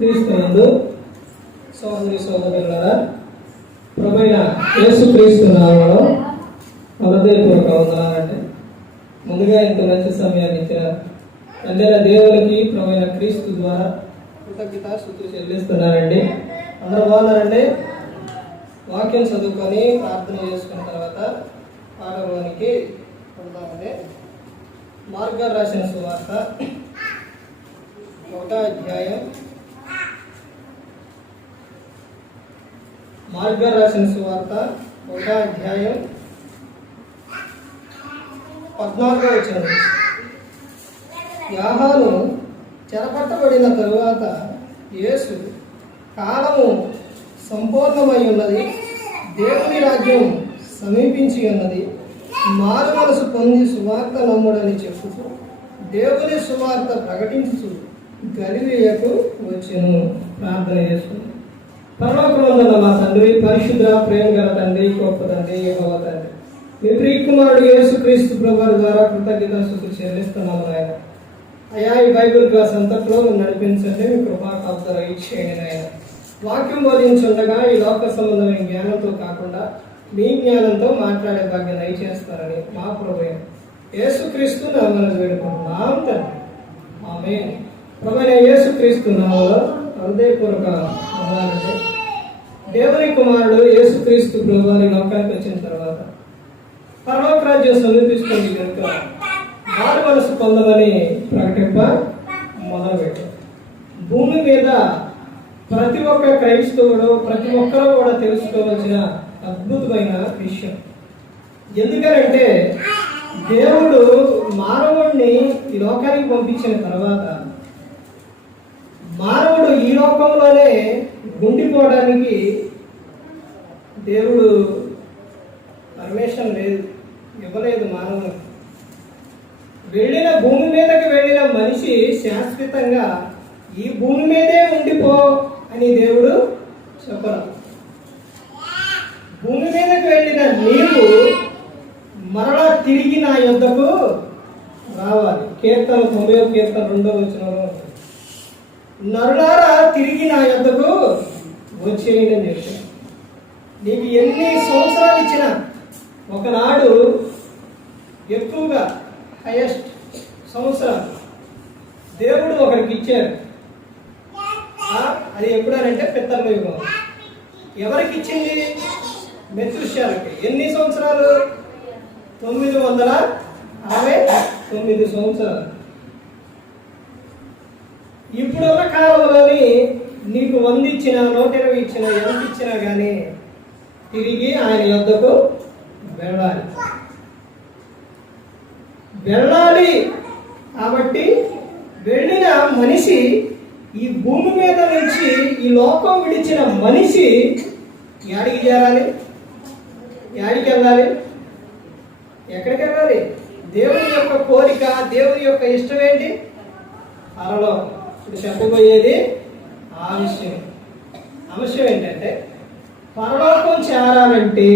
క్రీస్తునందు సోదరి సోదరులారా, ప్రభువైన యేసుక్రీస్తు నామములో హృదయపూర్వక వందనాలండి. ముందుగా ఇంత మంచి సమయాన్ని ఇచ్చిన తండ్రి దేవునికి ప్రభువైన క్రీస్తు ద్వారా కృతజ్ఞతాస్తుతులు చెల్లిస్తున్నానండి. అందరూ బాగున్నారండి? వాక్యం చదువుకొని ప్రార్థన చేసుకున్న తర్వాత పాఠంలోనికి వెళ్తామండి. మార్గారు రాసిన సువార్త 1వ అధ్యాయం. మార్గారు రాసిన సువార్త 1వ అధ్యాయం 14వ వచనం. యోహాను చెరపట్టబడిన తరువాత యేసు, కాలము సంపూర్ణమై ఉన్నది, దేవుని రాజ్యం సమీపించి ఉన్నది, మారు మనసు పొంది సువార్త నమ్ముడని చెప్పుతూ దేవుని సువార్త ప్రకటించుచు గలిలయకు వచ్చెను. ప్రార్థన చేసుకుని. పరలోకమందున్న మా తండ్రి, పరిశుద్ధ ప్రేమ గల తండ్రి, గొప్ప తండ్రి, యెహోవా తండ్రి, మీ ప్రియకుమారుడు యేసుక్రీస్తు ప్రభువు ద్వారా కృతజ్ఞతాస్తుతులు చెల్లిస్తున్నాము నాయన. అయ్యా, ఈ బైబిల్ క్లాస్ అంతట్లో నడిపించండి, మీ కృపా కాపుదల ఇచ్చేయండి నాయన. వాక్యం బోధించుండగా ఈ లోక సంబంధమైన జ్ఞానంతో కాకుండా మీ జ్ఞానంతో మాట్లాడే భాగ్యం దయచేస్తారని మా ప్రభువైన యేసుక్రీస్తు నామమున వేడుకుంటున్నాం తండ్రి. ఆమేన్. ప్రభువైన యేసుక్రీస్తు నామములో హృదయపూర్వక వందనాలండి. దేవుని కుమారుడు యేసుక్రీస్తు ప్రభువు ఈ లోకానికి వచ్చిన తర్వాత పరలోక రాజ్యం సమీపిస్తుంది కనుక మారు మనసు పొందమని ప్రకటింప మొదలుపెట్టారు. భూమి మీద ప్రతి ఒక్క క్రైస్తవుడు, ప్రతి ఒక్కరూ కూడా తెలుసుకోవాల్సిన అద్భుతమైన విషయం. ఎందుకంటే దేవుడు మానవుడిని ఈ లోకానికి పంపించిన తర్వాత మానవుడు ఈ లోకంలోనే గుండిపోవడానికి దేవుడు పర్మిషన్ ఇవ్వలేదు. మానవునికి వెళ్ళిన భూమి మీదకి వెళ్ళిన మనిషి శాశ్వతంగా ఈ భూమి మీదే ఉండిపో అని దేవుడు చెప్పరు. భూమి మీదకి వెళ్ళిన నీవు మరలా తిరిగి నా యొద్దకు రావాలి. కీర్తన 9వ కీర్తన 2వ వచనంలో నరులారా తిరిగి నా యొద్దకు వచ్చేయండి అని చెప్పాను. నీకు ఎన్ని సంవత్సరాలు ఇచ్చినా ఒకనాడు ఎక్కువగా హైయెస్ట్ సంవత్సరాలు దేవుడు ఒకరికి ఇచ్చారు. అది ఎప్పుడనంటే పితరుల యుగం. ఎవరికి ఇచ్చింది? మెతుషేలకి. ఎన్ని సంవత్సరాలు? 969 సంవత్సరాలు. ఇప్పుడున్న కాలంలోని నీకు 100 ఇచ్చినా 120 ఇచ్చినా ఎంత ఇచ్చినా కానీ తిరిగి ఆయన యొద్దకు వెళ్ళాలి. కాబట్టి వెళ్ళిన మనిషి, ఈ భూమి మీద నుంచి ఈ లోకం విడిచిన మనిషి యాడికి చేరాలి? యాడికి వెళ్ళాలి? ఎక్కడికి వెళ్ళాలి? దేవుని యొక్క కోరిక, దేవుని యొక్క ఇష్టం ఏంటి? పరలోకం. ఇప్పుడు చెప్పబోయేది ఆ విషయం. అంశం ఏంటంటే పరలోకం చేరాలంటే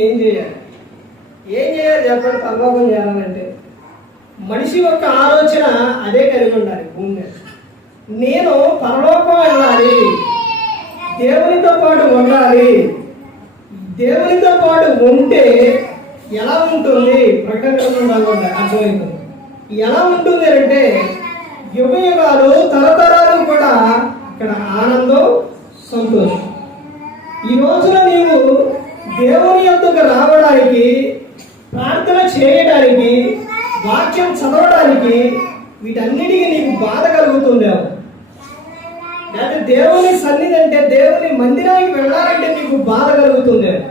ఏం చేయాలి? చెప్పండి. పరలోకం చేరాలంటే మనిషి యొక్క ఆలోచన అదే కలిగి ఉండాలి. భూమి మీద నేను పరలోకం వెళ్ళాలి, దేవునితో పాటు ఉండాలి. దేవునితో పాటు ఉంటే ఎలా ఉంటుంది? ప్రకటన అర్థమవుతుంది. ఎలా ఉంటుంది అంటే యుగ యుగాలు, తరతరాలు కూడా ఇక్కడ ఆనందం, సంతోషం. ఈ రోజున నీవు దేవుని యొద్దకు రావడానికి, ప్రార్థన చేయడానికి, వాక్యం చదవడానికి వీటన్నిటికీ నీకు బాధ కలుగుతుందేమో. అంటే దేవుని సన్నిధి అంటే, దేవుని మందిరానికి వెళ్ళాలంటే నీకు బాధ కలుగుతుందేమో.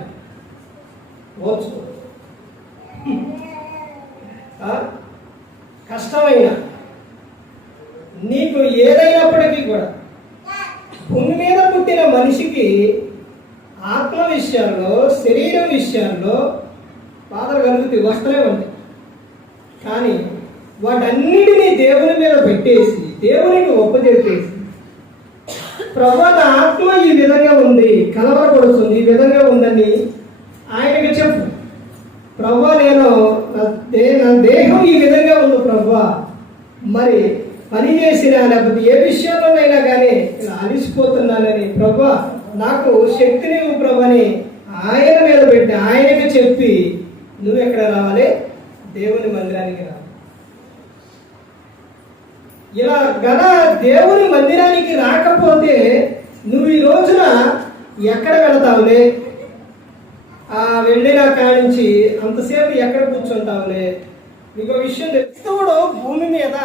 ఓర్చుకో. కష్టమైన నీకు ఏదైనప్పటికీ కూడా భూమి మీద పుట్టిన మనిషికి ఆత్మ విషయాల్లో, శరీరం విషయాల్లో బాధలు కలుగుతాయి, వస్తూనే ఉంటాయి. కానీ వాటన్నిటినీ దేవుని మీద పెట్టేసి, దేవునికి ఒప్పజెప్పేసి, ప్రభువా నా ఆత్మ ఈ విధంగా ఉంది, కలవరపడుతుంది, ఈ విధంగా ఉందని ఆయనకి చెప్పు. ప్రభువా నా దేహం ఈ విధంగా ఉంది చేసినా లేకపోతే ఏ విషయంలోనైనా కానీ ఇలా అలిసిపోతున్నానని, ప్రభా నాకు శక్తిని ఇవ్వు ప్రభు అని ఆయన మీద పెట్టి ఆయనకి చెప్పి నువ్వు ఎక్కడ రావాలి? దేవుని మందిరానికి రావాలి. ఇలా గన దేవుని మందిరానికి రాకపోతే నువ్వు ఈ రోజున ఎక్కడ వెళతావులే? వెళ్ళిన కాడి నుంచి అంతసేపు ఎక్కడ కూర్చుంటావులే? మీకు విషయం క్రైస్తవుడు భూమి మీద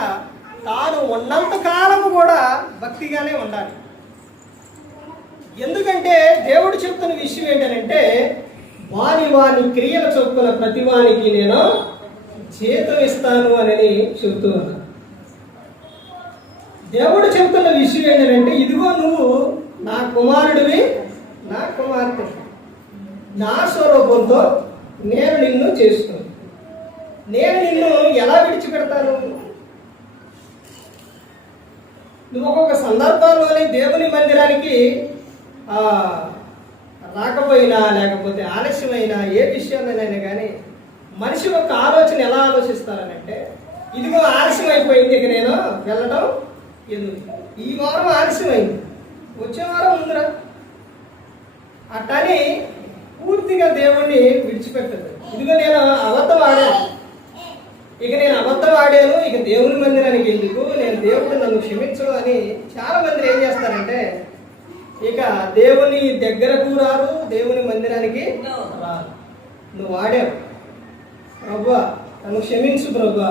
తాను ఉన్నంత కాలము కూడా భక్తిగానే ఉండాలి. ఎందుకంటే దేవుడు చెప్తున్న విషయం ఏంటంటే, వాని క్రియల చొప్పున ప్రతి వానికి నేను జీతం ఇస్తాను అని చెప్తూ ఉన్నాను. దేవుడు చెప్తున్న విషయం ఏంటంటే, ఇదిగో నువ్వు నా కుమారుడివి, నా కుమార్తె, నా స్వరూపంతో నేను నిన్ను చేస్తున్నాను. నేను నిన్ను ఎలా విడిచిపెడతాను? నువ్వు ఒక్కొక్క సందర్భంలోనే దేవుని మందిరానికి రాకపోయినా లేకపోతే ఆలస్యమైనా ఏ విషయంలోనైనా కానీ మనిషి ఒక ఆలోచన ఎలా ఆలోచిస్తారనంటే, ఇదిగో ఆలస్యం అయిపోయింది, ఇక నేను వెళ్ళడం ఎందుకు? ఈ వారం ఆలస్యమైంది, వచ్చే వారం ముందురా అట్టని పూర్తిగా దేవుణ్ణి విడిచిపెట్టదు. ఇదిగో నేను అబద్ధం ఆడాను, ఇక నేను అబద్ధం ఆడాను, ఇక దేవుని మందిరానికి ఎందుకు, నేను దేవుడు నన్ను క్షమించడు అని చాలా మంది ఏం చేస్తారంటే, ఇక దేవుని దగ్గరకు రారు, దేవుని మందిరానికి రారు. నువ్వు ఆడావు ప్రభా, నన్ను క్షమించు ప్రభా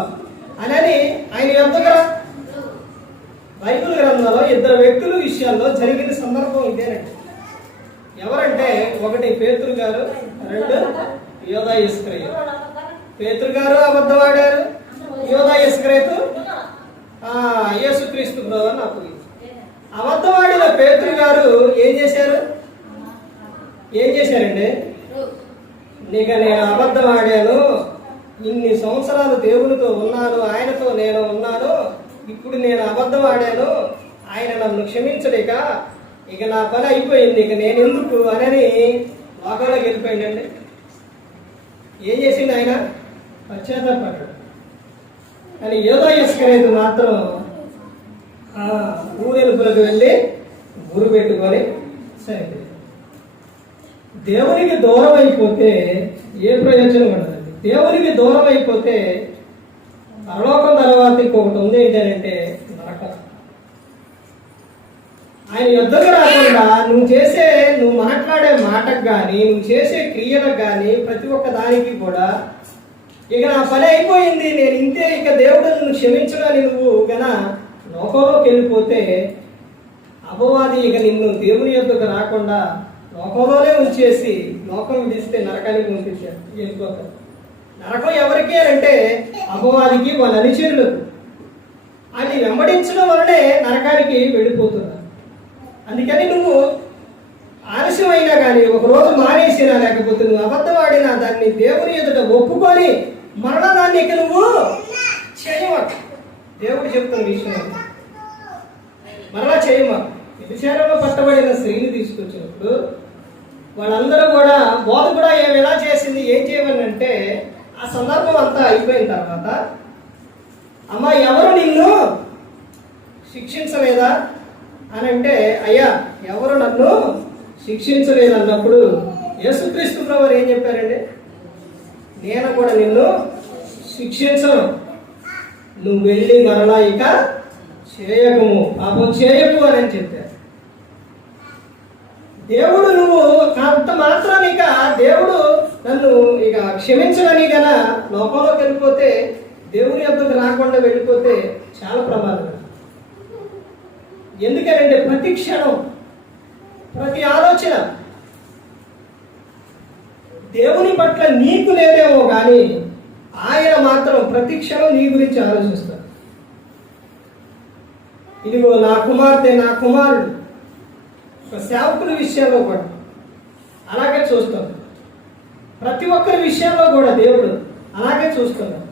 అని ఆయన యొద్దకు రా. బైబిల్ గ్రంథంలో ఇద్దరు వ్యక్తుల విషయాల్లో జరిగిన సందర్భం ఇదేనండి. ఎవరంటే, ఒకటి పేతురు గారు, రెండు యోధా ఇస్కరియోతు. పేతురు గారు అబద్ధం ఆడారు, యోధా ఇస్కరియోతు యేసుక్రీస్తు ప్రభు అని అప్పగించారు. అబద్ధం ఆడిన పేతురు గారు ఏం చేశారండి? నీకు నేను అబద్ధం ఆడాను, ఇన్ని సంవత్సరాలు దేవునితో ఉన్నాను, ఆయనతో నేను ఉన్నాను, ఇప్పుడు నేను అబద్ధం ఆడాను, ఆయన నన్ను క్షమించలేక ఇక నా పని అయిపోయింది, ఇక నేను ఎందుకు అని లోకంలోకి వెళ్ళిపోయిందండి. ఏం చేసింది ఆయన? పశ్చాత్తాపడ్డాడు. కానీ యోధా ఇస్కరియోతు మాత్రం ఊరెలుపులకు వెళ్ళి గురు పెట్టుకొని సరే. దేవునికి దూరం అయిపోతే ఏ ప్రయోజనం ఉండదండి. దేవునికి దూరం అయిపోతే పరలోకం తర్వాత ఇంకొకటి ఉంది, ఏంటంటే నరకం. ఆయన యుద్ధకు రాకుండా నువ్వు మాట్లాడే మాటకు కానీ, నువ్వు చేసే క్రియలకు కానీ, ప్రతి ఒక్క దానికి కూడా ఇక నా పని అయిపోయింది, నేను ఇంతే, ఇక దేవుడు నన్ను క్షమించడానికి నువ్వు గన లోకంలోకి వెళ్ళిపోతే అపవాది ఇక నిన్ను దేవుని యొద్దకు రాకుండా లోకంలోనే ఉంచేసి లోకం విడిస్తే నరకానికి పంపించారు, వెళ్ళిపోతారు. నరకం ఎవరికి అంటే అపవాదికి, వాళ్ళ అనుచరులకు. అది వెంబడించడం వలనే నరకానికి వెళ్ళిపోతున్నారు. అందుకని నువ్వు ఆలస్యం అయినా కానీ, ఒకరోజు మానేసినా లేకపోతే నువ్వు అబద్ధం ఆడినా దాన్ని దేవుని ఎదుట ఒప్పుకొని మరణ దాన్ని ఇక నువ్వు చేయమాట. దేవుడు చెప్తున్న విషయం మరలా చేయమా. వ్యభిచారంలో పట్టబడిన స్త్రీని తీసుకొచ్చినప్పుడు వాళ్ళందరూ కూడా బోధ కూడా ఎలా చేసింది, ఏం చేయమని అంటే, ఆ సందర్భం అంతా అయిపోయిన తర్వాత, అమ్మ ఎవరు నిన్ను శిక్షించలేదా అని అంటే, అయ్యా ఎవరు నన్ను శిక్షించలేదు అన్నప్పుడు యేసుక్రీస్తు ప్రభువు ఏం చెప్పారండి? నేను కూడా నిన్ను శిక్షించను, నువ్వు వెళ్ళి మరలా ఇక చేయకము, పాపం చేయకు అని చెప్పారు. దేవుడు నువ్వు అంత మాత్రం ఇక దేవుడు నన్ను ఇక క్షమించడని గన లోకంలోకి వెళ్ళిపోతే, దేవుని యొద్దకు రాకుండా వెళ్ళిపోతే చాలా ప్రమాదం. ఎందుకంటే ప్రతి క్షణం, ప్రతి ఆలోచన దేవుని పట్ల నీకు లేదేమో కానీ ఆయన మాత్రం ప్రతి క్షణం నీ గురించి ఆలోచిస్తాడు. ఇదిగో నా కుమార్తె, నా కుమారుడు, ఒక సేవకుల విషయంలో కూడా అలాగే చూస్తాం. ప్రతి ఒక్కరి విషయంలో కూడా దేవుడు అలాగే చూస్తున్నాడు.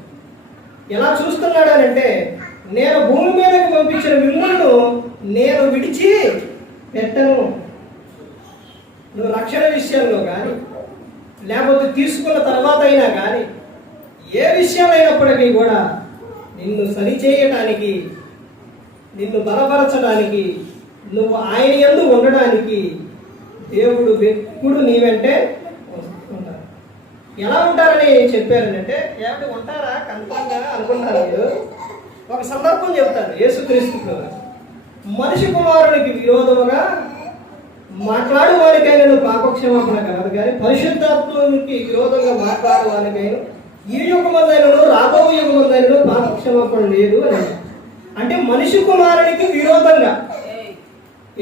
ఎలా చూస్తున్నాడు అని అంటే, నేను భూమి మీదకి పంపించిన మిమ్మల్ని నేను విడిచి పెట్టను. నువ్వు రక్షణ విషయంలో కానీ, లేకపోతే తీసుకున్న తర్వాత అయినా కానీ, ఏ విషయమైనప్పటికీ కూడా నిన్ను సరి చేయటానికి, నిన్ను బలపరచడానికి, నువ్వు ఆయన యందు ఉండడానికి దేవుడు ఎప్పుడు నీ వెంటే ఉంటారు. ఎలా ఉంటారని చెప్పారనంటే, ఏమిటి ఉంటారా కన్ఫర్మ్గా అనుకుంటారు మీరు. ఒక సందర్భం చెప్తారు. యేసుక్రీస్తు మనిషి కుమారునికి విరోధముగా మాట్లాడు వారికైనా పాపక్షమాపణ కలదు, కానీ పరిశుద్ధాత్మకి విరోధంగా మాట్లాడు వారికైనా ఈ యుగమందైనను రాబో యుగమందైనను పాపక్షమాపణ లేదు అని. అంటే మనిషి కుమారునికి విరోధంగా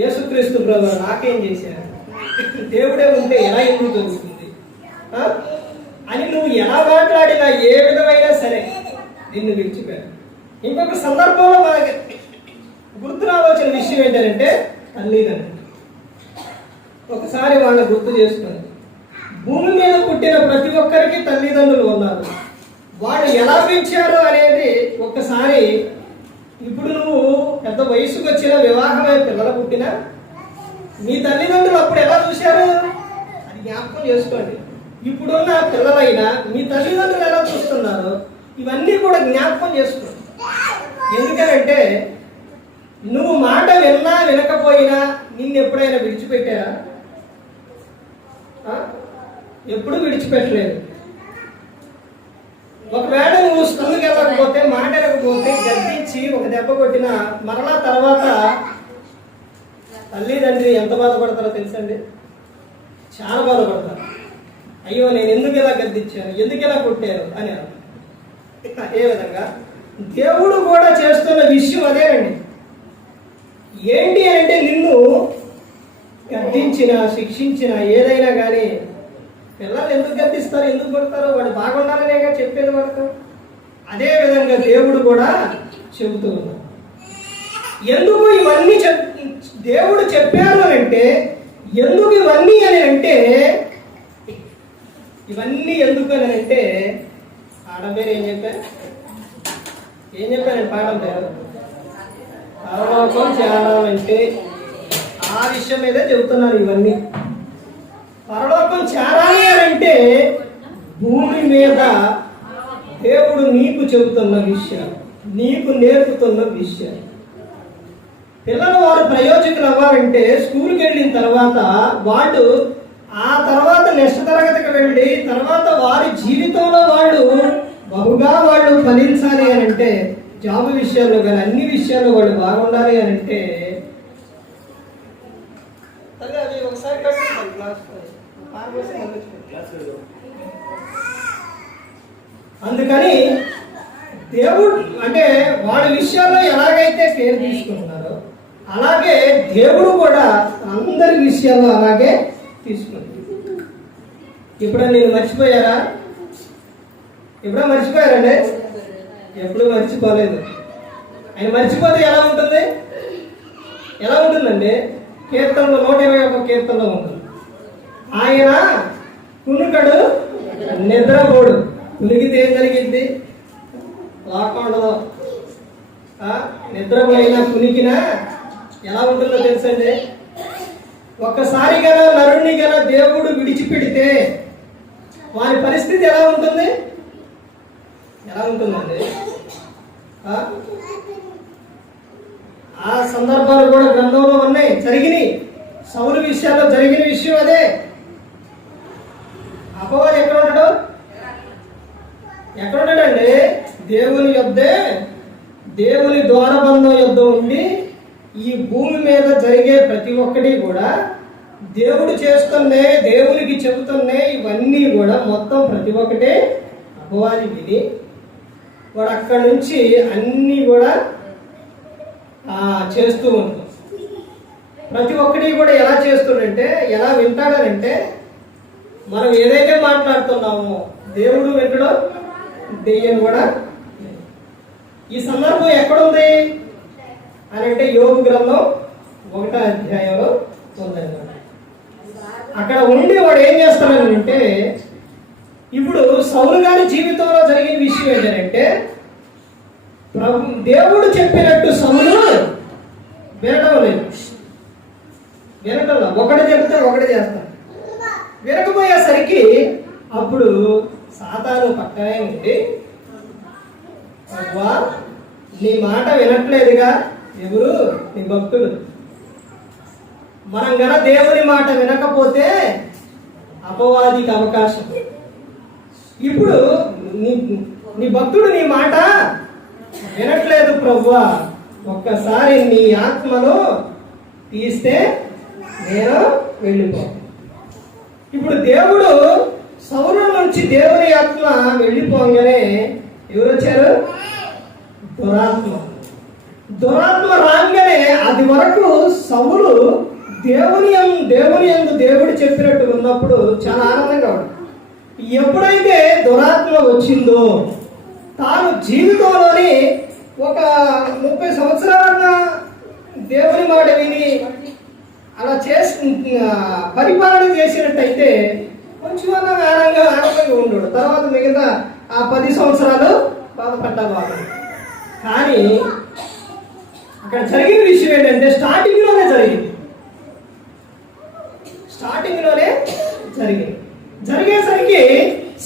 యేసుక్రీస్తు ప్రభు నాకేం చేశారు, దేవుడే ఉంటే ఎలా ఎందుకు జరుగుతుంది అని నువ్వు ఎలా మాట్లాడినా ఏ విధమైనా సరే నిన్ను విడిచిపోయారు. ఇంకొక సందర్భంలో మనకి గుర్తు రావాల్సిన విషయం ఏంటంటే తల్లిదండ్రులు. ఒకసారి వాళ్ళని గుర్తు చేసుకుంది. భూమి మీద పుట్టిన ప్రతి ఒక్కరికి తల్లిదండ్రులు ఉన్నారు. వాళ్ళు ఎలా పెంచారు అనేది ఒక్కసారి, ఇప్పుడు నువ్వు పెద్ద వయసుకు వచ్చిన వివాహమైన పిల్లలు పుట్టినా మీ తల్లిదండ్రులు అప్పుడు ఎలా చూశారు అది జ్ఞాపకం చేసుకోండి. ఇప్పుడున్న పిల్లలైనా మీ తల్లిదండ్రులు ఎలా చూస్తున్నారు ఇవన్నీ కూడా జ్ఞాపకం చేసుకోండి. ఎందుకనంటే నువ్వు మాట విన్నా వినకపోయినా నిన్ను ఎప్పుడైనా విడిచిపెట్టారా? ఎప్పుడు విడిచిపెట్టలేదు. ఒకవేళ నువ్వు స్కూల్కి వెళ్ళకపోతే, మాట వినకపోతే గద్దించి ఒక దెబ్బ కొట్టినా మరలా తర్వాత తల్లిదండ్రి ఎంత బాధపడతారో తెలుసండి. చాలా బాధపడతారు. అయ్యో నేను ఎందుకు ఇలా గద్దించాను, ఎందుకు ఇలా కొట్టారు అని. అదే విధంగా దేవుడు కూడా చేస్తున్న విషయం అదేనండి. ఏంటి అంటే నిన్ను గద్దించిన, శిక్షించిన ఏదైనా కానీ పిల్లలు ఎందుకు గద్దిస్తారు, ఎందుకు కొడతారు, వాడు బాగుండాలనేగా చెప్పేది వాళ్ళకు. అదే విధంగా దేవుడు కూడా చెబుతూ ఉన్నాడు. ఎందుకు ఇవన్నీ దేవుడు చెప్పారు అంటే, ఎందుకు ఇవన్నీ అని అంటే, ఇవన్నీ ఎందుకు అని అంటే పాఠం పేరు ఏం చెప్పాను పాఠం పేరు పరలోకం చేరాలంటే ఆ విషయం మీదే చెబుతున్నారు. ఇవన్నీ పరలోకం చేరాలి అని అంటే భూమి మీద దేవుడు నీకు చెబుతున్న విషయం, నీకు నేర్పుతున్న విషయం. పిల్లలు వారు ప్రయోజకులు అవ్వాలంటే స్కూల్కి వెళ్ళిన తర్వాత వాళ్ళు ఆ తర్వాత నెక్స్ట్ తరగతికి వెళ్ళి తర్వాత వారి జీవితంలో వాళ్ళు బహుగా వాళ్ళు ఫలించాలి అని అంటే, జాబ్ విషయాల్లో కానీ అన్ని విషయాల్లో వాళ్ళు బాగుండాలి అని అంటే అది ఒకసారి అందుకని దేవుడు అంటే వాడి విషయాల్లో ఎలాగైతే కేర్ తీసుకుంటున్నారో అలాగే దేవుడు కూడా అందరి విషయాల్లో అలాగే తీసుకుంటాడు. ఇప్పుడు నేను మర్చిపోయారా? ఎప్పుడో మర్చిపోయారండి? ఎప్పుడు మర్చిపోలేదు. ఆయన మర్చిపోతే ఎలా ఉంటుంది? ఎలా ఉంటుందండి? కీర్తనలో 121 కీర్తనలో ఉంటుంది, ఆయన కునుకడు నిద్రపోడు. కునికితే ఏం జరిగింది? లోకం ఉండదు. నిద్రపోయినా కునికినా ఎలా ఉంటుందో తెలుసండి. ఒక్కసారి గల నరుణ్ణి గల దేవుడు విడిచిపెడితే వారి పరిస్థితి ఎలా ఉంటుంది? ఎలా ఉంటుందండి? ఆ సందర్భాలు కూడా గ్రంథంలో ఉన్నాయి, జరిగినాయి. సౌలు విషయాల్లో జరిగిన విషయం అదే. అపవాది ఎక్కడ ఉంటాడు? ఎక్కడ ఉంటాడండి? దేవుని యొద్దే, దేవుని ద్వారబంధం యొద్ద ఉండి ఈ భూమి మీద జరిగే ప్రతి ఒక్కటి కూడా దేవుడు చేస్తున్నే, దేవునికి చెబుతున్నే, ఇవన్నీ కూడా మొత్తం ప్రతి ఒక్కటే అపవాది విని వాడు అక్కడి నుంచి అన్నీ కూడా చేస్తూ ఉంటాడు. ప్రతి ఒక్కటి కూడా ఎలా చేస్తుందంటే, ఎలా వింటాడనంటే, మనం ఏదైతే మాట్లాడుతున్నామో దేవుడు వింటడో దెయ్యం కూడా. ఈ సందర్భం ఎక్కడుంది అని అంటే యోగు గ్రంథం 1వ అధ్యాయంలో ఉందన్నమాట. అక్కడ ఉండి వాడు ఏం చేస్తాడంటే, ఇప్పుడు సౌలు గారి జీవితంలో జరిగిన విషయం ఏంటంటే, దేవుడు చెప్పినట్టు సౌలు వినడం లేదు. వినటంలో ఒకటి చెప్తే ఒకటి చేస్తాడు. వినకపోయేసరికి అప్పుడు సాతాను పక్కనే ఉండి, అబ్బా నీ మాట వినట్లేదుగా, ఎవరు? నీ భక్తుడు. మనం గన దేవుని మాట వినకపోతే అపవాదికి అవకాశం. ఇప్పుడు నీ భక్తుడు నీ మాట వినట్లేదు ప్రభువా, ఒక్కసారి నీ ఆత్మను తీస్తే నేను వెళ్ళిపోతాను. ఇప్పుడు దేవుడు సౌలు నుంచి దేవుని ఆత్మ వెళ్ళిపోగానే ఎవరు వచ్చారు? దురాత్మ రాగానే అది వరకు సౌలు దేవుని యందు దేవుడు చెప్పినట్టు ఉన్నప్పుడు చాలా ఆనందంగా ఉంది. ఎప్పుడైతే దురాత్మ వచ్చిందో తాను జీవితంలోని ఒక 30 సంవత్సరాలుగా దేవుని మాట విని అలా పరిపాలన చేసినట్టయితే కొంచెం ఆనందంగా ఉండడు. తర్వాత మిగతా ఆ 10 సంవత్సరాలు బాధపడ్డవాడు. కానీ అక్కడ జరిగిన విషయం ఏంటంటే స్టార్టింగ్లోనే జరిగేసరికి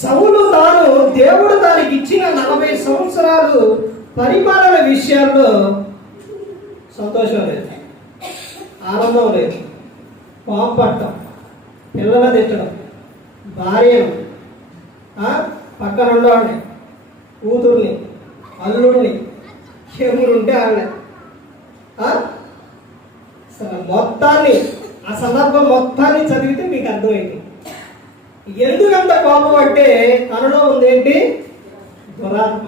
సౌలు తాను దేవుడు దానికి ఇచ్చిన 40 సంవత్సరాలు పరిపాలన విషయాల్లో సంతోషం లేదు, ఆనందం లేదు, కోపపడటం, పిల్లల తిట్టడం, భార్యను, పక్కన ఉండవాడిని, కూతుర్ని, అల్లుడిని, ఎవరుంటే వాళ్ళని అసలు మొత్తాన్ని ఆ సందర్భం మొత్తాన్ని చదివితే మీకు అర్థమైంది. ఎందుకంత కోపం అంటే తనలో ఉందేంటి? దురాత్మ.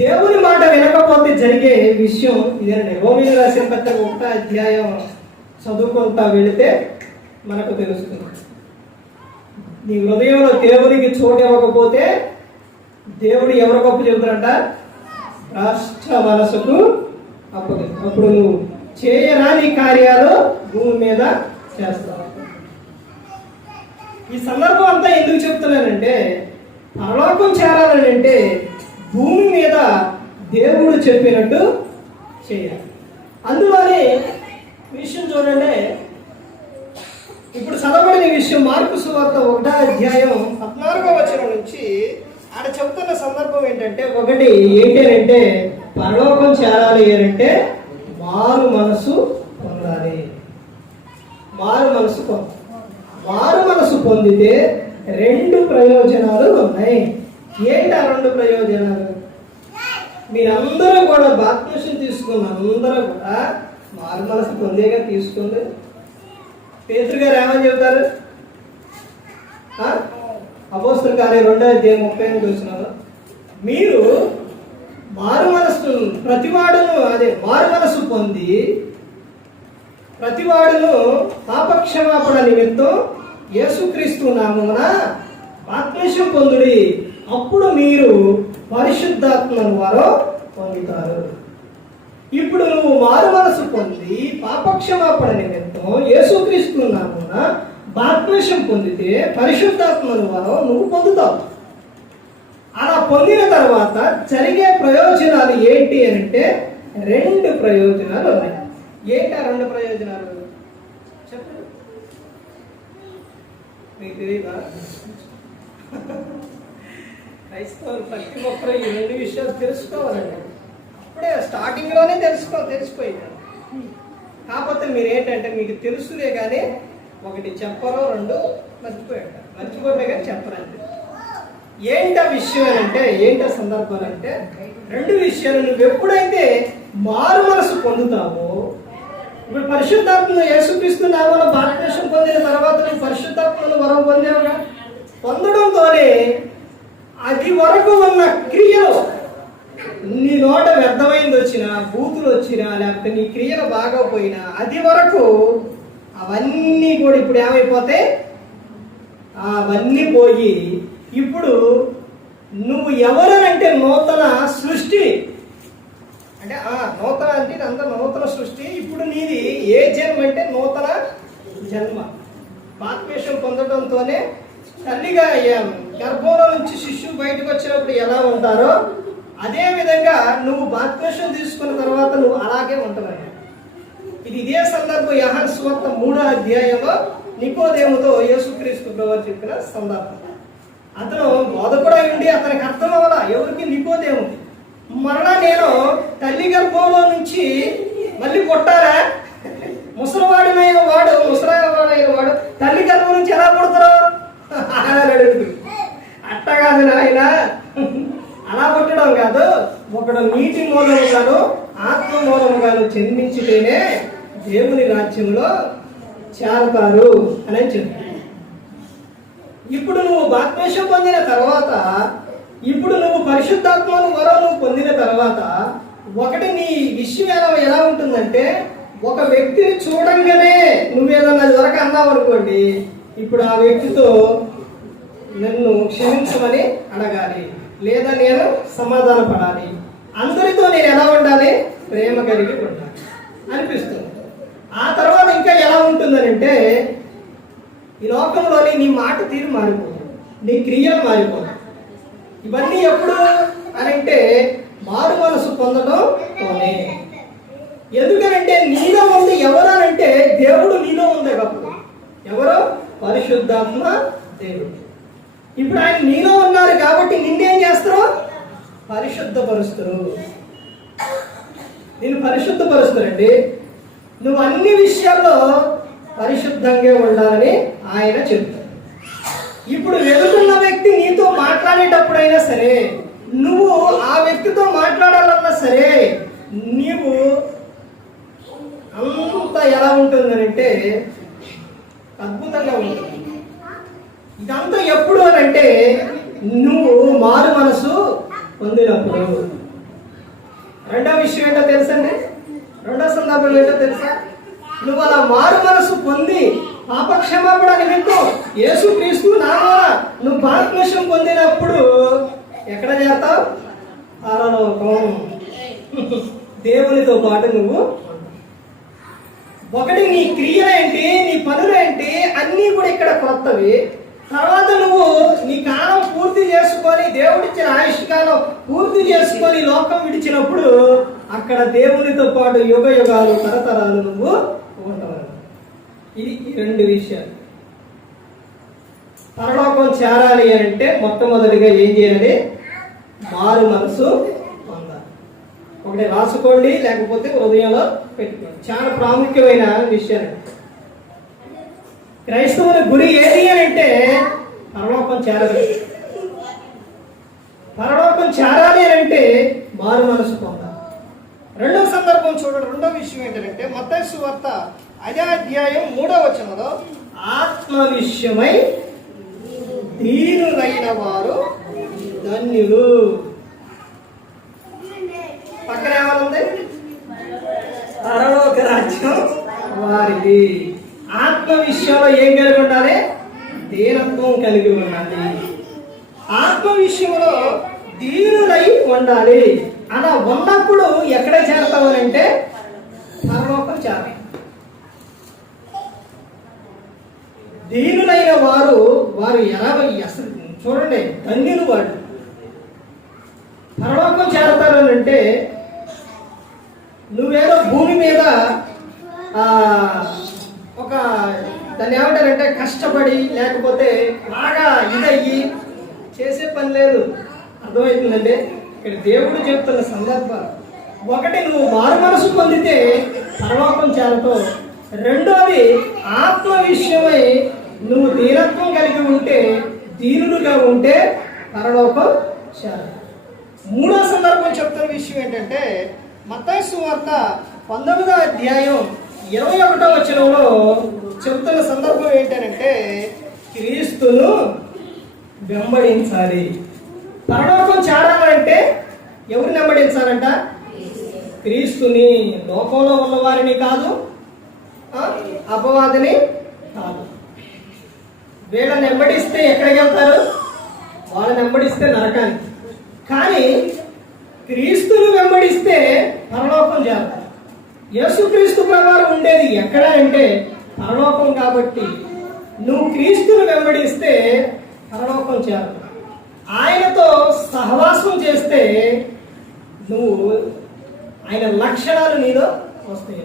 దేవుని మాట వినకపోతే జరిగే విషయం ఇదేనండి. రోమీయులకు రాసిన పత్రిక 1వ అధ్యాయం చదువుకుంటా వెళితే మనకు తెలుస్తుంది. నీ హృదయంలో దేవునికి చోటు ఇవ్వకపోతే దేవుడు ఎవరు గొప్ప చెబుతారంట? రాష్ట్ర మనసుకు అప్పగిస్తాడు. అప్పుడు నువ్వు చేయరాని కార్యాలు భూమి మీద చేస్తావు. ఈ సందర్భం అంతా ఎందుకు చెప్తున్నానంటే, పరలోకం చేరాలని అంటే భూమి మీద దేవుడు చెప్పినట్టు చేయాలి. అందులోనే విషయం చూడండి, ఇప్పుడు చదవబడిన విషయం మార్కు సువార్త 1వ అధ్యాయం 14వ వచనం నుంచి ఆడ చెబుతున్న సందర్భం ఏంటంటే, ఒకటి ఏంటంటే పరలోకం చేరాలి అంటే మారు మనసు పొందాలి. మారు మనసు పొందితే 2 ప్రయోజనాలు ఉన్నాయి. ఏంటి ఆ 2 ప్రయోజనాలు? మీరందరూ కూడా బాప్తిసం తీసుకున్న అందరూ కూడా మారు మనసు పొందేగా తీసుకుంది. పేతురు గారు ఏమని చెబుతారు? అపోస్తలుల కార్యం 2వ అధ్యాయం 30 చూస్తున్నారు. మీరు మారు మనసు పొంది ప్రతివాడును పాపక్షమాపణ నిమిత్తం యేసుక్రీస్తు నామమున బాప్తిసం పొందుడి, అప్పుడు మీరు పరిశుద్ధాత్మను వారు పొందుతారు. ఇప్పుడు నువ్వు మారు మనసు పొంది పాపక్షమాపణ నిమిత్తం యేసుక్రీస్తు నామమున బాప్తిసం పొందితే పరిశుద్ధాత్మను వారు నువ్వు పొందుతావు. అలా పొందిన తర్వాత జరిగే ప్రయోజనాలు ఏంటి అంటే 2 ప్రయోజనాలు ఉన్నాయి. ఏంటి ఆ 2 ప్రయోజనాలు చెప్పండి? మీకు తెలియదా? క్రైస్తవులు ప్రతి ఒక్కరు ఈ 2 విషయాలు తెలుసుకోవాలండి. అప్పుడే స్టార్టింగ్లోనే తెలిసిపోయింది. కాకపోతే మీరు ఏంటంటే మీకు తెలుసులే కానీ ఒకటి చెప్పరో 2 మర్చిపోతే కానీ చెప్పరండి. ఏంట విషయం అంటే ఏంట సందర్భాలు అంటే 2 విషయాలు. నువ్వు ఎప్పుడైతే మారు మనసు పొందుతావో, ఇప్పుడు పరిశుద్ధాత్మను యేసుక్రీస్తు నామమున బాప్తిసం పొందిన తర్వాత నువ్వు పరిశుద్ధాత్మను వరం పొందావుగా. పొందడంతోనే అది వరకు ఉన్న క్రియలు నీ నోట వ్యర్థమైంది వచ్చినా, బూతులు వచ్చినా, లేకపోతే నీ క్రియలు బాగోపోయినా అది వరకు అవన్నీ కూడా ఇప్పుడు ఏమైపోతాయి? అవన్నీ పోయి ఇప్పుడు నువ్వు ఎవరనంటే నూతన సృష్టి అంటే నూతన అంటే ఇదంతా నూతన సృష్టి. ఇప్పుడు నీది ఏ జన్మ అంటే నూతన జన్మ. బాప్తిసం పొందడంతోనే తల్లిగా గర్భంలో నుంచి శిశువు బయటకు వచ్చినప్పుడు ఎలా ఉంటారో అదే విధంగా నువ్వు బాప్తిసం తీసుకున్న తర్వాత నువ్వు అలాగే ఉంటావు. ఇదే సందర్భం యోహాను సువార్త 3వ అధ్యాయంలో నికోదేముతో యేసుక్రీస్తు ప్రభువు చెప్పిన సందర్భం. అతను బోధకుడై ఉండి అతనికి అర్థం అవ్వాలా. ఎవరికి? నికోదేముకి. మరలా నేను తల్లి గర్భంలో నుంచి మళ్ళీ పుట్టాలా? ముసలివాడినైన వాడు తల్లి గర్భం నుంచి ఎలా పుడతారు అని అడుగుతుంది. అట్ట కాదు నాయన, అలా పుట్టడం కాదు, ఒకడు నీటి మూలముగాను ఆత్మ మూలముగాను జన్మించితేనే దేవుని రాజ్యంలో చేరతారు అని చెప్తారు. ఇప్పుడు నువ్వు బాప్తిస్మం పొందిన తర్వాత, ఇప్పుడు నువ్వు పరిశుద్ధాత్మను వరం నువ్వు పొందిన తర్వాత, ఒకటి నీ విషయం ఎలా ఉంటుందంటే, ఒక వ్యక్తిని చూడంగానే నువ్వేదన్నా దొరక అన్నావు అనుకోండి, ఇప్పుడు ఆ వ్యక్తితో నన్ను క్షమించమని అడగాలి, లేదా నేను సమాధాన పడాలి, అందరితో నేను ఎలా ఉండాలి, ప్రేమ కలిగి ఉండాలి అనిపిస్తుంది. ఆ తర్వాత ఇంకా ఎలా ఉంటుందనంటే, ఈ లోకంలోని నీ మాట తీరు మారిపోతుంది, నీ క్రియలు మారిపోతుంది. ఇవన్నీ ఎప్పుడు అనంటే మారు మనసు పొందడంతోనే. ఎందుకనంటే నీలో ఉంది ఎవరు అనంటే దేవుడు నీలో ఉంది కాబట్టి. ఎవరో? పరిశుద్ధాత్మ దేవుడు. ఇప్పుడు ఆయన నీలో ఉన్నారు కాబట్టి నిన్నేం చేస్తారు? పరిశుద్ధపరుస్తారు. నేను పరిశుద్ధపరుస్తానండి. నువ్వు అన్ని విషయాల్లో పరిశుద్ధంగా ఉండాలని ఆయన చెప్తాడు. ఇప్పుడు వెళుతున్న వ్యక్తి నీతో మాట్లాడేటప్పుడైనా సరే, నువ్వు ఆ వ్యక్తితో మాట్లాడాలన్నా సరే, నీవు అంత ఎలా ఉంటుందనంటే అద్భుతంగా ఉంటుంది. ఇదంతా ఎప్పుడు అనంటే నువ్వు మారు మనసు పొందినప్పుడు. రెండో విషయం ఏంటో తెలుసండి, రెండో సందర్భం ఏంటో తెలుసా? నువ్వు అలా మారు మనసు పొంది పాపక్షమాపణ నిమిత్తం యేసుక్రీస్తు నామమున నువ్వు బాప్తిస్మం పొందినప్పుడు ఎక్కడ చేస్తావు? పరలోకం. దేవునితో పాటు నువ్వు ఒకటి నీ క్రియలేంటి, నీ పనులేంటి, అన్నీ కూడా ఇక్కడ కొత్తవి. తర్వాత నువ్వు నీ కాలం పూర్తి చేసుకొని, దేవుడిచ్చిన ఆయుష్కాలం పూర్తి చేసుకొని లోకం విడిచినప్పుడు అక్కడ దేవునితో పాటు యుగ యుగాలు తరతరాలు నువ్వు ఉంటావు. ఇది రెండు విషయాలు. పరలోకం చేరాలి అంటే మొట్టమొదటిగా ఏం చేయాలి? మారు మనసు పొందాలి. ఒకటి రాసుకోండి, లేకపోతే హృదయంలో పెట్టుకోండి. చాలా ప్రాముఖ్యమైన విషయాలు. క్రైస్తవుల గురి ఏది అని అంటే పరలోకం చేరాలి. పరలోకం చేరాలి అని అంటే మారు మనసు పొందాలి. రెండో సందర్భం చూడండి. రెండో విషయం ఏంటంటే మత్తయి సువార్త 5వ అధ్యాయం 3వ వచనంలో, ఆత్మ విషయమై దీనులైన వారు ధన్యులు. పక్కన ఏమనుంది? పరలోక రాజ్యం వారిది. ఆత్మ విషయంలో ఏం కలిగి ఉండాలి? దీనత్వం కలిగి ఉండాలి. ఆత్మ విషయంలో దీనులై ఉండాలి. అలా ఉన్నప్పుడు ఎక్కడ చేరతామనంటే పరలోకం చేరాలి. దీనులైన వారు అసలు చూడండి, ధన్యులు వాడు. పరలోకం చేరతారు అంటే నువ్వేదో భూమి మీద ఒక దాన్ని ఏమంటారంటే కష్టపడి, లేకపోతే బాగా ఇదయ్యి చేసే పని లేదు. అర్థమవుతుందండి? ఇక్కడ దేవుడు చెప్తున్న సందర్భాలు. ఒకటి, నువ్వు మారు మనసు పొందితే పరలోకం చేరతావు. రెండోది, ఆత్మ విషయమై నువ్వు దీనత్వం కలిగి ఉంటే, దీనులుగా ఉంటే పరలోకం చేరతావు. మూడో సందర్భం చెప్తున్న విషయం ఏంటంటే మత్తయి సువార్త 19వ అధ్యాయం 21వ వచనంలో చెప్తున్న సందర్భం ఏంటంటే క్రీస్తును వెంబడించాలి. పరలోకం చేరాలంటే ఎవరిని వెంబడించాలంట? క్రీస్తుని. లోకంలో ఉన్న వారిని కాదు, అపవాదిని కాదు. వీళ్ళని వెంబడిస్తే ఎక్కడికి వెళ్తారు? వాళ్ళని వెంబడిస్తే నరకానికి. కానీ క్రీస్తును వెంబడిస్తే పరలోకం చేరతారు. యేసుక్రీస్తు ప్రకారం ఉండేది ఎక్కడ అంటే పరలోకం. కాబట్టి నువ్వు క్రీస్తును వెంబడిస్తే పరలోకం చేరతావు. ఆయనతో సహవాసం చేస్తే నువ్వు ఆయన లక్షణాలు నీలో వస్తాయి.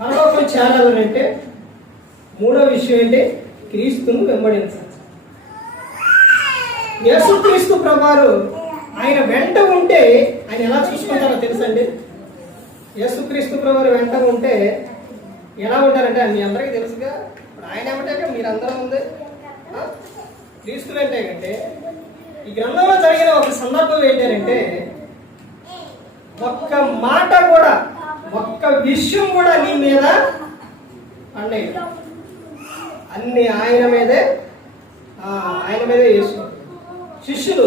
పరలోకం చేరాలంటే మూడో విషయం ఏంటి? క్రీస్తును వెంబడించాలి. యేసుక్రీస్తు ప్రభువారు ఆయన వెంట ఉంటే ఆయన ఎలా చూసుకుంటారో తెలుసండి. యేసుక్రీస్తు ప్రభువారు వెంట ఉంటే ఎలా ఉంటారంటే మీ అందరికీ తెలుసుగా. ఇప్పుడు ఆయన ఏమంటే మీరందరూ ఉంది క్రీస్తు వెంటే కంటే ఈ గ్రంథంలో జరిగిన ఒక సందర్భం ఏంటంటే ఒక్క మాట కూడా ఒక్క విషయం కూడా నీ మీద అన్నయ్య అన్ని ఆయన మీదే వేసు. శిష్యులు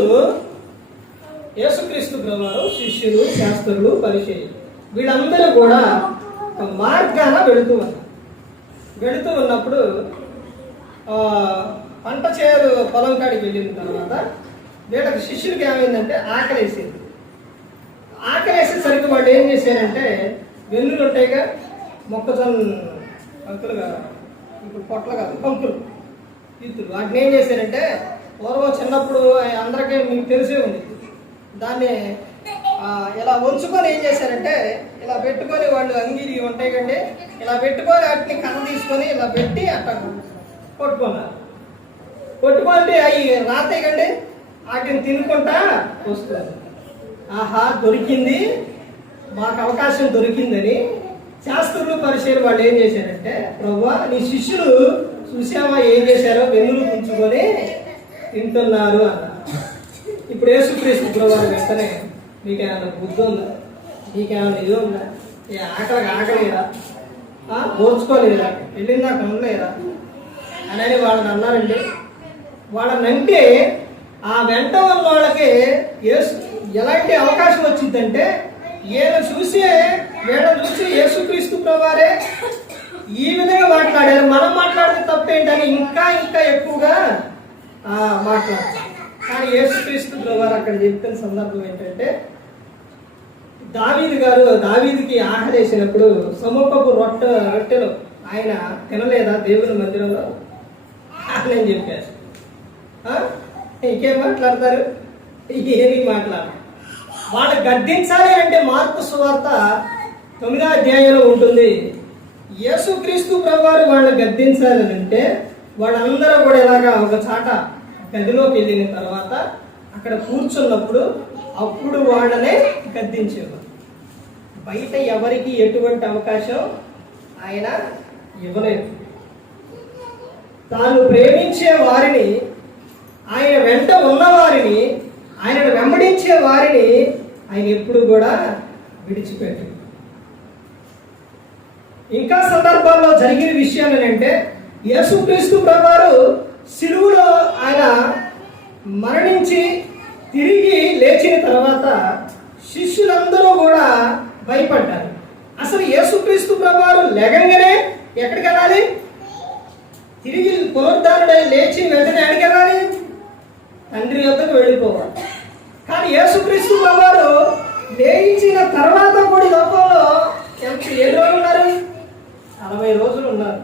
యేసుక్రీస్తు ప్రభువారు శిష్యులు శాస్త్రులు పరిచయులు వీళ్ళందరూ కూడా ఒక మార్గాన వెళుతూ ఉన్నప్పుడు పంట చేరు పొలం కాడికి వెళ్ళిన తర్వాత వీళ్ళకి శిష్యులకి ఏమైందంటే ఆకలేసేసరికి వాళ్ళు ఏం చేశారంటే వెన్నులు ఉంటాయిగా మొక్కజొన్న పంకులు కాదు, ఇప్పుడు పొట్ల కాదు పంకులు ఇత్తులు, వాటిని ఏం చేశారంటే పూర్వం చిన్నప్పుడు అందరికీ మీకు తెలిసే ఉంది, దాన్ని ఇలా ఉంచుకొని ఏం చేశారంటే ఇలా పెట్టుకొని వాళ్ళు అంగీరి ఉంటాయి కండి ఇలా పెట్టుకొని వాటిని కథ తీసుకొని ఇలా పెట్టి అట్లా కొట్టుకుంటే అవి రాతాయి కండి వాటిని తినుకుంటా వస్తుంది. ఆహా దొరికింది, మాకు అవకాశం దొరికిందని శాస్త్రులు పరిచయం వాళ్ళు ఏం చేశారంటే ప్రభువా నీ శిష్యులు చూసామా ఏం చేశారో వెన్నులు పుంచుకొని తింటున్నారు అన్నారు. ఇప్పుడు యేసుక్రీస్తు ప్రభువారు వెంటనే మీకేమైనా బుద్ధి ఉందా, మీకేమైనా ఇది ఉందా, ఆకలిగా ఓర్చుకోలేదా, వెళ్ళిందాక ఉండలేదా అని వాళ్ళని అన్నారండి. వాళ్ళనంటే ఆ వెంట ఉన్న వాళ్ళకి ఎలాంటి అవకాశం వచ్చిందంటే వీళ్ళని చూసి యేసుక్రీస్తు ప్రభువారే ఈ విధంగా మాట్లాడారు, మనం మాట్లాడితే తప్పేంటని ఇంకా ఎక్కువగా మాట్లాడారు. కానీ యేసుక్రీస్తు ప్రభువారు అక్కడ చెప్పిన సందర్భం ఏంటంటే దావీదుకి ఆకలేసినప్పుడు సమూహపు రొట్టెలు ఆయన తినలేదా దేవుని మందిరంలో అని చెప్పారు. ఇంకేం మాట్లాడతారు, ఏమి మాట్లాడరు. వాళ్ళు గద్దించాలి అంటే మార్కు సువార్త 9వ అధ్యాయంలో ఉంటుంది. యేసుక్రీస్తు ప్రభువారు వాళ్ళని గద్దించాలి అంటే వాళ్ళందరూ కూడా ఇలాగా ఒక చాట గదిలోకి వెళ్ళిన తర్వాత అక్కడ కూర్చున్నప్పుడు అప్పుడు వాళ్ళనే గద్దించేవారు. బయట ఎవరికి ఎటువంటి అవకాశం ఆయన ఇవ్వలేదు. తాను ప్రేమించే వారిని, ఆయన వెంట ఉన్న వారిని, ఆయనను వెంబడించే వారిని ఆయన ఎప్పుడు కూడా విడిచిపెట్టారు. ఇంకా సందర్భాల్లో జరిగిన విషయాలు ఏంటంటే యేసుక్రీస్తు ప్రభువారు శిలువలో ఆయన మరణించి తిరిగి లేచిన తర్వాత శిష్యులందరూ కూడా భయపడ్డారు. అసలు యేసుక్రీస్తు ప్రభువారు లేగంగానే ఎక్కడికి వెళ్ళాలి, తిరిగి పునరుద్ధారుడై లేచి వెంటనే ఎక్కడికి వెళ్ళాలి, తండ్రి యొద్దకు వెళ్ళిపోవాలి. కానీ యేసుక్రీస్తు ప్రభువారు లేచిన తర్వాత కూడా లోకంలో ఏ రోజులు ఉన్నారు, 40 రోజులు ఉన్నారు.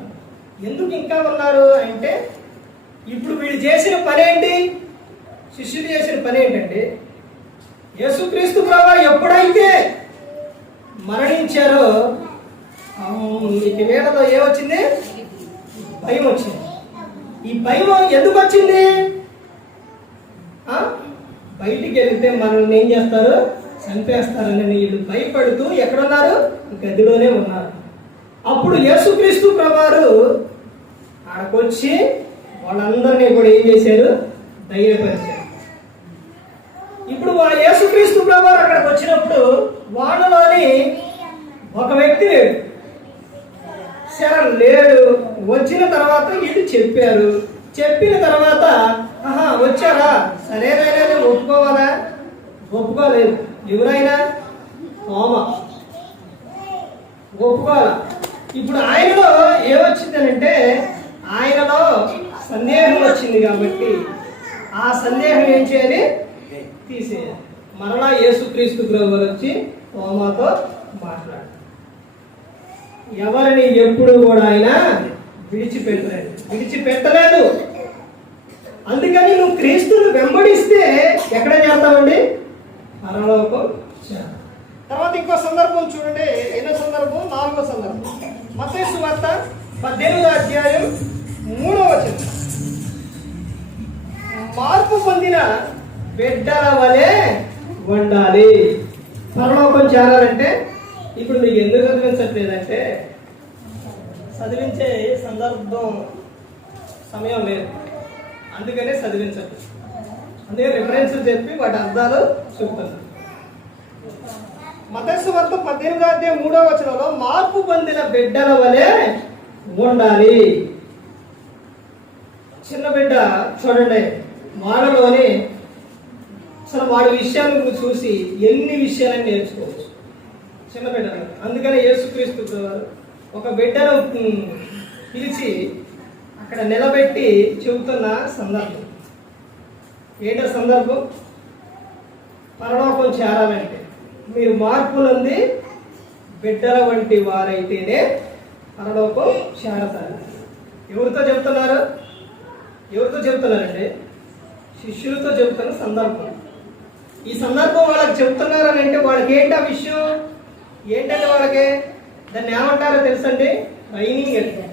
ఎందుకు ఇంకా ఉన్నారు అంటే ఇప్పుడు వీళ్ళు చేసిన పని ఏంటి, శిష్యులు చేసిన పని ఏంటంటే యేసుక్రీస్తు ప్రభువారు ఎప్పుడైతే మరణించారో మీకు వీళ్ళతో ఏమొచ్చింది, భయం వచ్చింది. ఈ భయం ఎందుకు వచ్చింది, బయటికి వెళ్తే మనల్ని ఏం చేస్తారు, చంపేస్తారని వీళ్ళు భయపడుతూ ఎక్కడున్నారు, గదిలోనే ఉన్నారు. అప్పుడు యేసుక్రీస్తు ప్రభువారు ఆడకొచ్చి వాళ్ళందరినీ కూడా ఏం చేశారు, ధైర్యపరిచారు. ఇప్పుడు యేసుక్రీస్తు ప్రభువారు అక్కడికి వచ్చినప్పుడు వాళ్ళలోని ఒక వ్యక్తి లేడు, శరణ్ లేడు. వచ్చిన తర్వాత వీళ్ళు చెప్పారు. చెప్పిన తర్వాత వచ్చారా, సరేనైనా ఒప్పుకోవాలా, ఒప్పుకోలేదు. ఎవరైనా ఒప్పుకోవాలా. ఇప్పుడు ఆయనలో ఏమొచ్చిందనంటే ఆయనలో సందేహం వచ్చింది కాబట్టి ఆ సందేహం ఏం చేయాలి, తీసేయాలి. మరలా యేసుక్రీస్తు ప్రభువారు వచ్చి తోమాతో మాట్లాడు. ఎవరిని ఎప్పుడు కూడా ఆయన విడిచిపెట్టలేదు. అందుకని నువ్వు క్రీస్తును వెంబడిస్తే ఎక్కడ చేస్తామండి, పరలోకం. తర్వాత ఇంకో సందర్భం చూడండి, ఎన్నో సందర్భం, 4వ సందర్భం. మత్తయి సువార్త 18వ అధ్యాయం 3వ వచనం. మార్పు పొందిన బిడ్డల వలె ఉండాలి. పరలోకం చేరాలంటే ఇప్పుడు మీకు ఎందుకు చదివించట్లేదంటే చదివించే సందర్భం సమయం లేదు, అందుకనే చదివించట్లేదు. అందుకే రిఫరెన్స్ చెప్పి వాటి అర్థాలు చెప్తాను. మత్తయి సువార్త 18:3 మార్పు పొందిన బిడ్డల వలె ఉండాలి. చిన్న బిడ్డ చూడండి, వాడలోని అసలు వాడి విషయాలను చూసి ఎన్ని విషయాలని నేర్చుకోవచ్చు చిన్న బిడ్డ. అందుకనే యేసుక్రీస్తు ఒక బిడ్డను పిలిచి అక్కడ నిలబెట్టి చెబుతున్న సందర్భం ఏంటో సందర్భం, పరలోకం చేరాలంటే మీరు మార్పు నుండి బిడ్డల వంటి వారైతేనే పరలోకం చేరతారు. ఎవరితో చెప్తున్నారు? ఎవరితో చెప్తున్నారండి? శిష్యులతో చెబుతున్న సందర్భం. ఈ సందర్భం వాళ్ళకి చెప్తున్నారని అంటే వాళ్ళకి ఏంటి ఆ విషయం ఏంటంటే వాళ్ళకి దాన్ని ఏమంటారో తెలుసండి? ట్రైనింగ్ అంటే.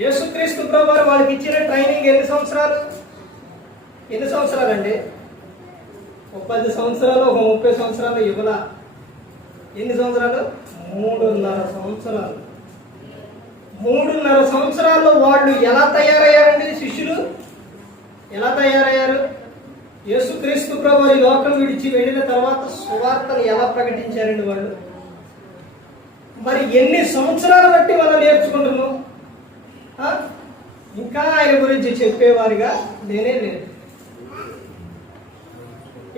యేసుక్రీస్తు ప్రభువారు వాళ్ళకి ఇచ్చిన ట్రైనింగ్ ఎన్ని సంవత్సరాలు అండి? ఒక 10 సంవత్సరాలు, ఒక 30 సంవత్సరాలు ఇవ్వలా. ఎన్ని సంవత్సరాలు? 3.5 సంవత్సరాలు. 3.5 సంవత్సరాల్లో వాళ్ళు ఎలా తయారయ్యారండి? శిష్యులు ఎలా తయారయ్యారు? యేసుక్రీస్తు ప్రభువారు ఈ లోకం విడిచి వెళ్ళిన తర్వాత సువార్తను ఎలా ప్రకటించారండి వాళ్ళు? మరి ఎన్ని సంవత్సరాలు బట్టి మనం నేర్చుకుంటున్నాం? ఇంకా ఆయన గురించి చెప్పేవారిగా లేనే లేదు.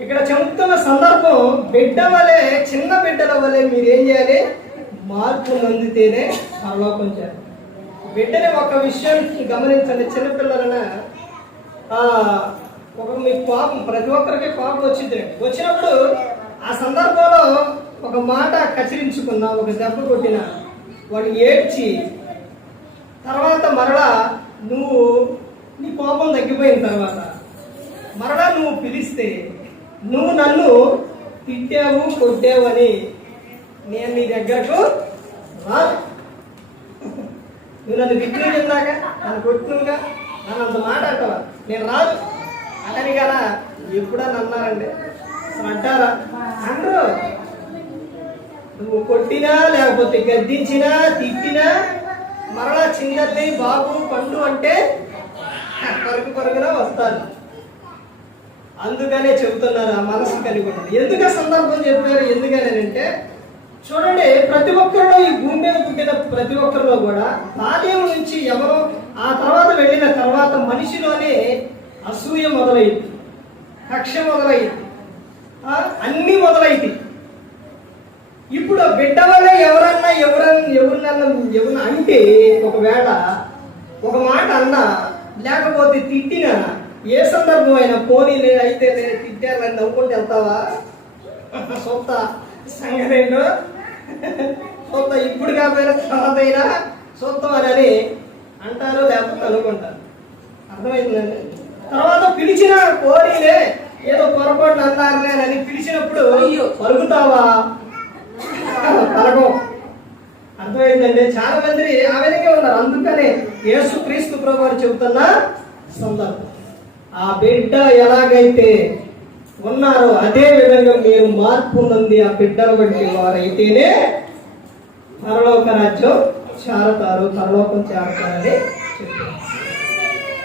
ఇక్కడ చెబుతున్న సందర్భం బిడ్డ వలె, చిన్న బిడ్డల వలె మీరు ఏం చేయాలి? మార్పు పొందితేనే పరలోకం చేయాలి. బిడ్డని ఒక విషయం గమనించండి, చిన్నపిల్లలన మీకు పాపం, ప్రతి ఒక్కరికి పాపం వచ్చినప్పుడు ఆ సందర్భంలో ఒక మాట కచిరించుకున్నా, ఒక దెబ్బ కొట్టినా వాడు ఏడ్చి తర్వాత మరలా నువ్వు నీ కోపం తగ్గిపోయిన తర్వాత మరలా నువ్వు పిలిస్తే నువ్వు నన్ను తిట్టావు కొట్టావు అని నేను నీ దగ్గరకు రాదు. నువ్వు నన్ను తిట్టినాక, నన్ను కొట్టినగా, నన్ను అంత మాట అంటావా? నేను రాదు అని కదా ఎప్పుడని అన్నారండి? అసలు అంటారా? అందరూ నువ్వు కొట్టినా లేకపోతే గద్దించినా తిట్టినా మరలా చిందల్లి బాబు పండు అంటే పరుగున వస్తారు. అందుకనే చెబుతున్నారు ఆ మనసు కలిగి ఉన్నది. ఎందుకు ఆ సందర్భం చెప్పారు? ఎందుకని అంటే చూడండి, ప్రతి ఒక్కరిలో, ఈ భూమి మీద పుట్టిన ప్రతి ఒక్కరిలో కూడా బాల్యం నుంచి ఎవరో ఆ తర్వాత వెళ్ళిన తర్వాత మనిషిలోనే అసూయ మొదలైంది, కక్ష మొదలైంది, అన్ని మొదలైంది. ఇప్పుడు బిడ్డ వల్ల ఎవరన్నా అంటే ఒకవేళ ఒక మాట అన్నా లేకపోతే తిట్టినా ఏ సందర్భం అయినా పోనీలే అయితే నేను తిట్టానని నవ్వుకుంటూ వెళ్తావా? సొంత సంగతేంటో సొంత ఇప్పుడు కాకపోయినా తర్వాత అయినా సొంతం అని అంటారు, లేకపోతే అనుకుంటారు. అర్థమవుతుందండి? తర్వాత పిలిచిన పోనీలే ఏదో పొరపాటు అన్నారులే అని పిలిచినప్పుడు పలుకుతావా? పలకం. అర్థమైందండి? చాలా మంది ఆ విధంగా ఉన్నారు. అందుకనే యేసుక్రీస్తు ప్రభువారు చెబుతున్న సందర్భం, ఆ బిడ్డ ఎలాగైతే ఉన్నారో అదే విధంగా మీరు మార్పు నుండి ఆ బిడ్డల వంటి వారైతేనే పరలోక రాజ్యం చేరతారు, పరలోకం చేరతారని చెప్తారు.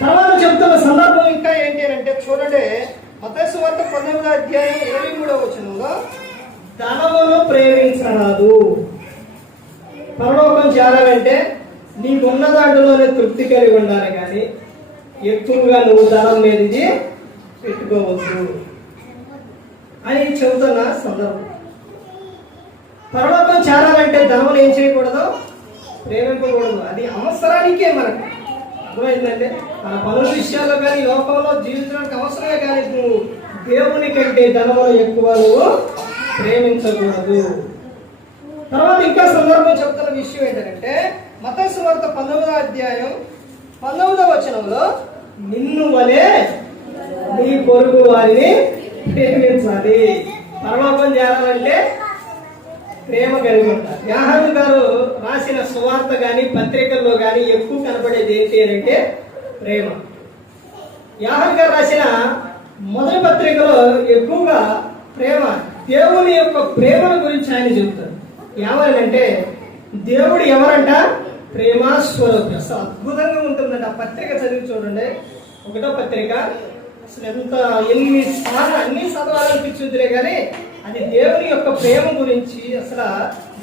తర్వాత చెప్తున్న సందర్భం ఇంకా ఏంటి అంటే చూడండి, మత్తయి సువార్త 19:23 ధనమును ప్రేమించరాదు. పరలోకం చేరాలంటే నీకున్న దాంట్లోనే తృప్తి కలిగి ఉండాలి, కానీ ఎక్కువగా నువ్వు ధనం మీదకి పెట్టుకోవద్దు అని చెబుతున్న సందర్భం. పరలోకం చేరాలంటే ధనం ఏం చేయకూడదు? ప్రేమించకూడదు. అది అవసరానికే మనకు. అర్థమైందంటే మన పనుల విషయాల్లో కానీ లోకంలో జీవించడానికి అవసరమే, కానీ నువ్వు దేవుని కంటే ధనమును ఎక్కువ నువ్వు ప్రేమించకూడదు. తర్వాత ఇంకా సందర్భం చెప్తున్న విషయం ఏంటంటే మత్తయి సువార్త 19:19 నిన్ను వలె నీ పొరుగు వారిని ప్రేమించాలి. పరలోకం చేరాలంటే ప్రేమ కలిగి ఉంటారు. యోహాను గారు రాసిన సువార్త కానీ పత్రికల్లో కానీ ఎక్కువ కనపడేది ఏంటి అంటే ప్రేమ. యోహాను గారు రాసిన మొదటి పత్రికలో ఎక్కువగా ప్రేమ. దేవుని యొక్క ప్రేమను గురించి ఆయన చెబుతాడు. ఏమనంటే దేవుడు ఎవరంట? ప్రేమ స్వరూపి. అసలు అద్భుతంగా ఉంటుందండి. ఆ పత్రిక చదివి చూడండి, 1వ పత్రిక. అసలు అన్ని చదవాలనిపించుద్దిలే కానీ అది దేవుని యొక్క ప్రేమ గురించి. అసలు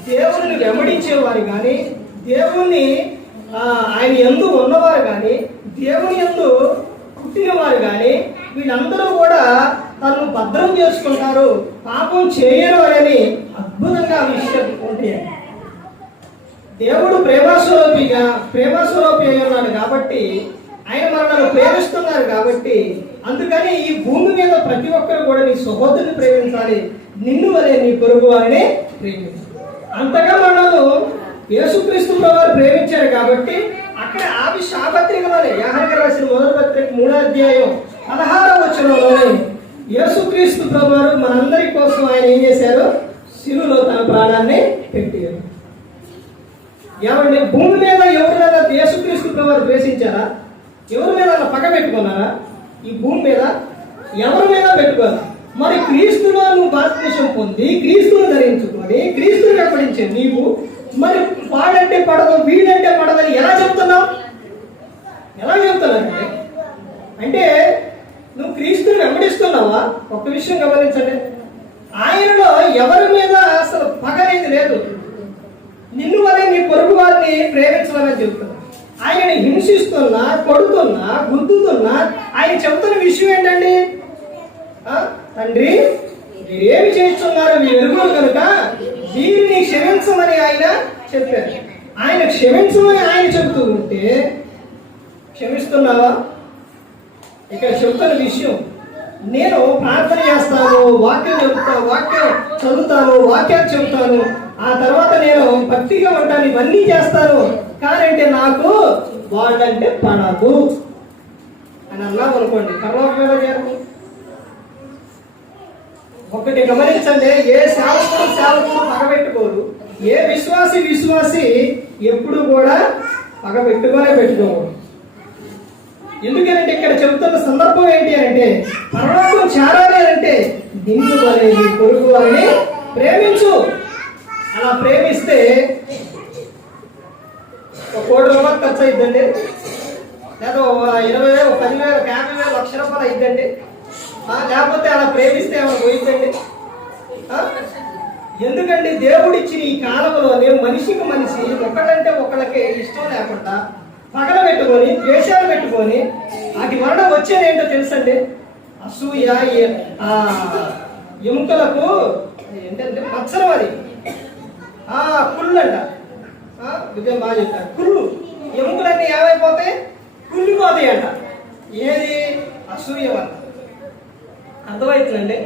దేవుని వెంబడించేవారు కానీ, దేవుని ఆయన యందు ఉన్నవారు కానీ, దేవుని యందు పుట్టిన వారు కానీ వీళ్ళందరూ కూడా తను భద్రం చేసుకుంటారు, పాపం చేయరు అని అద్భుతంగా ఆ విషయం ఉంటాయి. దేవుడు ప్రేమస్వరూపి అయి ఉన్నాడు కాబట్టి, ఆయన మనల్ని ప్రేమిస్తున్నారు కాబట్టి, అందుకని ఈ భూమి మీద ప్రతి ఒక్కరు కూడా నీ సహోదరుని ప్రేమించాలి, నిన్ను వలె నీ పొరుగు వారిని ప్రేమించాలి. అంతగా మనల్ని యేసుక్రీస్తు ప్రభువు ప్రేమించారు కాబట్టి అక్కడ ఆ పత్రికలోనే యోహాను రాసిన 1వ పత్రిక 3వ అధ్యాయం 16వ వచనంలోనే యేసుక్రీస్తు ప్రభువు మనందరి కోసం ఆయన ఏం చేశారు? శిలువలో తన ప్రాణాన్ని పెట్టారు. ఏమండి, భూమి మీద ఎవరైనా యేసుక్రీస్తు ప్రభువు ద్వేషించారా? ఎవరి మీద పగ పెట్టుకున్నారా? ఈ భూమి మీద ఎవరి మీద పెట్టుకోరు. మరి క్రీస్తులో నువ్వు బాప్తిసం పొంది, క్రీస్తును ధరించుకొని, క్రీస్తుని వెంబడించే నీవు మరి వాడంటే పడదు, వీడంటే పడదని ఎలా చెప్తున్నావు? అంటే నువ్వు క్రీస్తుని వెంబడిస్తున్నావా? ఒక విషయం గమనించండి, ఆయనలో ఎవరి మీద అసలు పగ అనేది లేదు. నిన్ను వలె నీ పొరుగు వారిని ప్రేమించాలని చెబుతున్నా. ఆయనని హింసిస్తున్నా, కొడుతున్నా, గుద్దుతున్నా ఆయన చెబుతున్న విషయం ఏంటండి? తండ్రి, మీరేమి చేస్తున్నారు మీ ఎరుగులు కనుక వీరిని క్షమించమని ఆయన చెప్పారు. ఆయన క్షమించమని ఆయన చెబుతూ ఉంటే క్షమిస్తున్నావా? ఇక్కడ చెబుతున్న విషయం, నేను ప్రార్థన చేస్తాను, వాక్యం చదువుతాను, వాక్యాలు చెబుతాను, ఆ తర్వాత నేను భక్తిగా ఉంటాను, ఇవన్నీ చేస్తాను, కానంటే నాకు వాళ్ళంటే పడదు అని అన్నాం అనుకోండి, పరలోకం ఒకటి గమనించండి, ఏ సేవకుడు పగబెట్టుకోరు, ఏ విశ్వాసి ఎప్పుడు కూడా పెట్టుకోకూడదు. ఎందుకంటే ఇక్కడ చెబుతున్న సందర్భం ఏంటి అంటే, పరలోకం చేరాలి అంటే నిన్ను వలె నీ పొరుగు వారిని ప్రేమించు. అలా ప్రేమిస్తే 1 కోటి రూపాయలు ఖర్చు అయిద్దండి, లేదా 20,000, 10,000, 50,000, ₹1,00,000 అయిద్దండి. లేకపోతే అలా ప్రేమిస్తే ఏమైనా పోయిద్దండి? ఎందుకండి దేవుడు ఇచ్చిన ఈ కాలంలోనే మనిషికి మనిషి ఒకళ్ళంటే ఒకళ్ళకి ఇష్టం లేకుండా పగల పెట్టుకొని, ద్వేషాలు పెట్టుకొని వాటి వలన వచ్చేది ఏంటో తెలుసండి? అసూయ, ఎముకలకు ఏంటంటే మత్సరం, అది కుళ్ళు అంట. విజయం బాగా చెప్తారు, కుళ్ళు. ఎముకలన్నీ ఏమైపోతాయి? కుళ్ళిపోతాయి అంట. ఏది? అసూయ వల్ల. అర్థమవుతుందండి?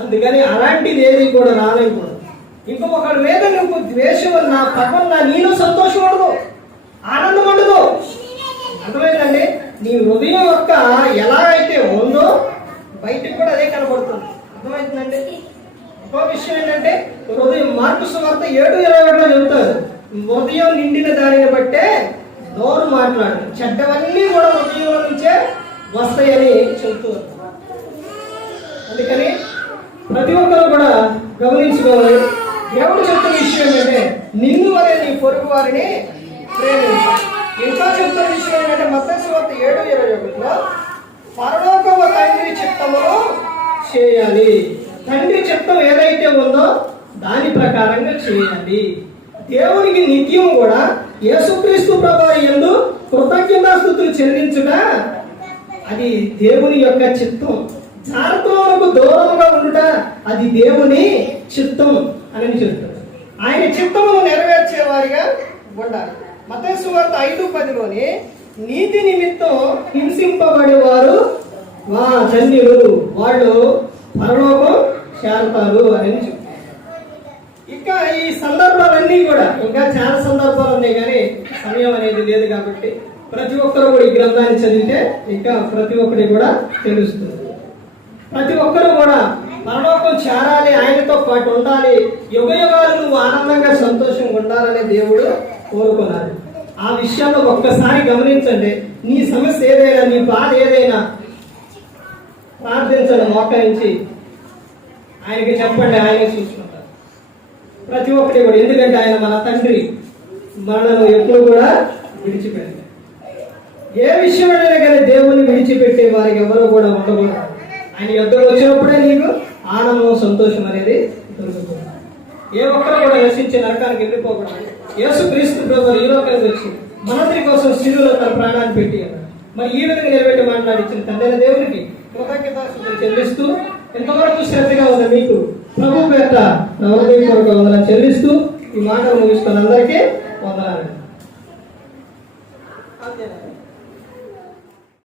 అందుకని అలాంటిది ఏది కూడా రాలేకూడదు. ఇంకొకరి మీద నువ్వు ద్వేషం వల్ల, పగం వల్ల నీలో సంతోషం ఉండదు, ఆనందం ఉండదు. అర్థమైందండి? నీ హృదయం యొక్క ఎలా అయితే ఉందో బయటకు కూడా అదే కనబడుతుంది. అర్థమవుతుందండి? ఇంకో విషయం ఏంటంటే, హృదయం మార్కు సువార్త 7:21 చెబుతారు, హృదయం నిండిన దానిని బట్టే నోరు మాట్లాడు, చెడ్డవన్నీ కూడా హృదయంలో నుంచే వస్తాయని చెబుతారు. అందుకని ప్రతి ఒక్కరు కూడా గమనించుకోవాలి. దేవుడు చెప్తున్న విషయం ఏంటంటే, నిన్ను వలె నీ పొరుగు వారిని ప్రేమించాలి. ఇంకా చెప్తున్న విషయం ఏంటంటే, మత్తయి సువార్త 7:21 పరలోకపు తండ్రి చిత్తమును చేయాలి. తండ్రి చిత్తం ఏదైతే ఉందో దాని ప్రకారంగా చేయాలి. దేవునికి నిత్యం కూడా యేసుక్రీస్తు ప్రభువు యందు కృతజ్ఞతాస్తుతులు చెల్లించుట అది దేవుని యొక్క చిత్తం. జాగ్రత్తలకు దూరంగా ఉండుట అది దేవుని చిత్తం అని చెప్తారు. ఆయన చిత్తమును నెరవేర్చే వారిగా ఉండాలి. మత్తయి సువార్త 5:10లోని నీతి నిమిత్తం హింసింపబడేవారు ధన్యులు, వాళ్ళు పరలోకం చేరతారు అని చెప్తారు. ఇంకా ఈ సందర్భాలన్నీ కూడా, ఇంకా చాలా సందర్భాలు ఉన్నాయి కానీ సమయం అనేది లేదు కాబట్టి ప్రతి ఒక్కరు కూడా ఈ గ్రంథాన్ని చదివితే ఇంకా ప్రతి ఒక్కటి కూడా తెలుస్తుంది. ప్రతి ఒక్కరు కూడా పరలోకం చేరాలి, ఆయనతో పాటు ఉండాలి, యుగయుగాలు నువ్వు ఆనందంగా సంతోషంగా ఉండాలని దేవుడు కోరుకున్నారు. ఆ విషయాల్లో ఒక్కసారి గమనించండి. నీ సమస్య ఏదైనా, నీ బాధ ఏదైనా ప్రార్థించండి, మోకరించి ఆయనకి చెప్పండి, ఆయనే చూసుకుంటారు ప్రతి ఒక్కటి కూడా. ఎందుకంటే ఆయన మన తండ్రి, మనను ఎప్పుడు కూడా విడిచిపెట్టారు. ఏ విషయమైనా కానీ దేవుని విడిచిపెట్టే వారికి ఎవరో కూడా ఉండకూడదు. ఆయన యొద్దకు వచ్చినప్పుడే నీకు ఆనందం, సంతోషం అనేది దొరుకుతుంది. ఏ ఒక్కరు కూడా నశించే నరకానికి వెళ్ళిపోకూడదు. యేసుక్రీస్తు ప్రభువు ఈ లోకానికి వచ్చి మనందరి కోసం శిలువలో తన ప్రాణాన్ని పెట్టి మరి ఈ విధంగా నిలబెట్టి మాట్లాడించిన తండ్రి దేవునికి కృతజ్ఞతాస్తుతులు చెల్లిస్తూ, ఎంతవరకు శ్రద్ధగా ఉన్న మీకు ప్రభు పేట నా హృదయపూర్వక వందనాలు చెల్లిస్తూ ఈ మాటలు ముగిస్తున్న అందరికీ వందనాలు.